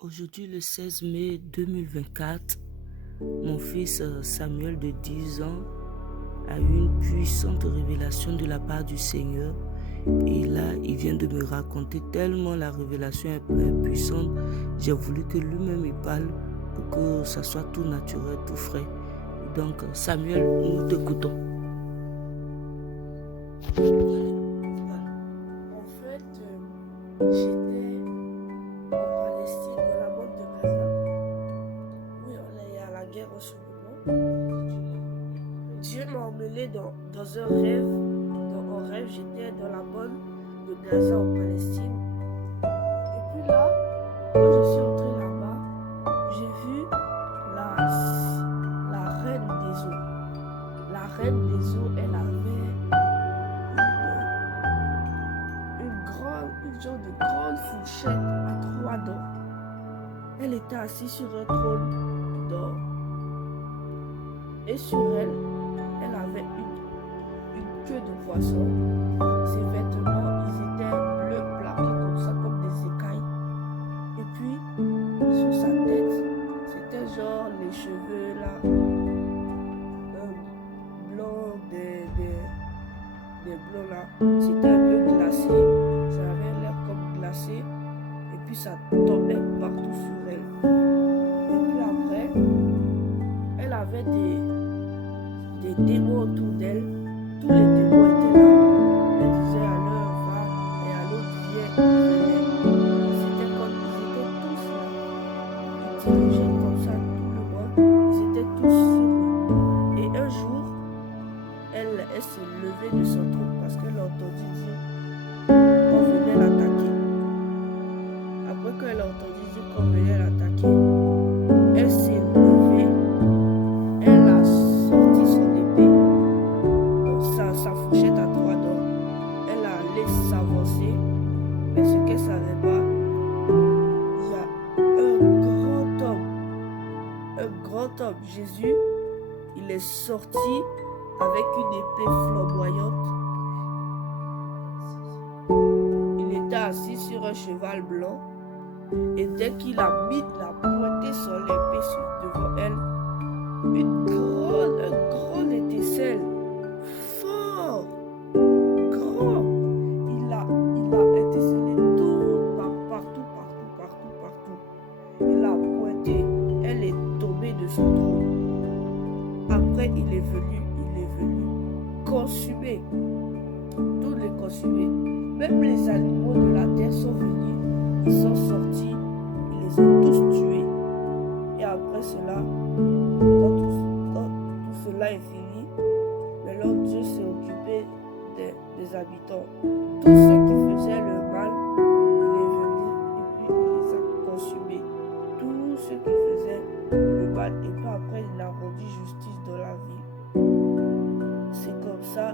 Aujourd'hui, le 16 mai 2024, mon fils Samuel de 10 ans a eu une puissante révélation de la part du Seigneur. Et là, il vient de me raconter tellement la révélation est puissante. J'ai voulu que lui-même il parle pour que ça soit tout naturel, tout frais. Donc, Samuel, nous t'écoutons. En fait, j'étais en Palestine, dans la bande de Gaza. Oui, il y a la guerre en ce moment. Dieu m'a emmené dans un rêve. Dans un rêve, j'étais dans la bande de Gaza en Palestine. Et puis là, quand je suis entré là-bas, j'ai vu la reine des eaux. La reine des eaux, elle avait une genre de grande fourchette à 3 dents. Elle était assise sur un trône d'or. Et sur elle, elle avait une queue de poisson. Ses vêtements, ils étaient bleus plaqués comme ça, comme des écailles. Et puis, sur sa tête, c'était genre les cheveux là, blancs, des blancs là. C'était un peu glacé. Ça avait l'air comme glacé. Et puis, ça tombait partout sur elle. Et puis après, elle avait des démons autour d'elle. Tous les démons étaient là. Elle disait à l'un va et à l'autre viens, ils venaient. C'était comme ils étaient tous là. Ils dirigeaient comme ça tout le monde. Ils étaient tous sur eux. Et un jour, elle s'est levée de son trône parce qu'elle a entendu dire qu'on venait l'attaquer. Après qu'elle a entendu dire qu'on venait l'attaquer, elle s'est levée. Elle a sorti son épée, sa fourchette à 3 dents. Elle a allé s'avancer, mais ce qu'elle savait pas, il y a un grand homme, Jésus, il est sorti avec une épée flamboyante. Il était assis sur un cheval blanc, et dès qu'il a pointé son épée devant elle, un grand étincelle, fort, grand. Il a étincelé tout, partout. Il a pointé, elle est tombée de son trône. Après, il est venu consumer, tous les consumer. Même les animaux de la terre sont venus, ils sont sortis, ils les ont tous tués. Et après cela, quand tout cela est fini, maintenant Dieu s'est occupé des habitants. Tous ceux qui faisaient le mal, il est venu et puis il les a consumés. Tous ceux qui faisaient le mal, et puis après il a rendu justice dans la ville. C'est comme ça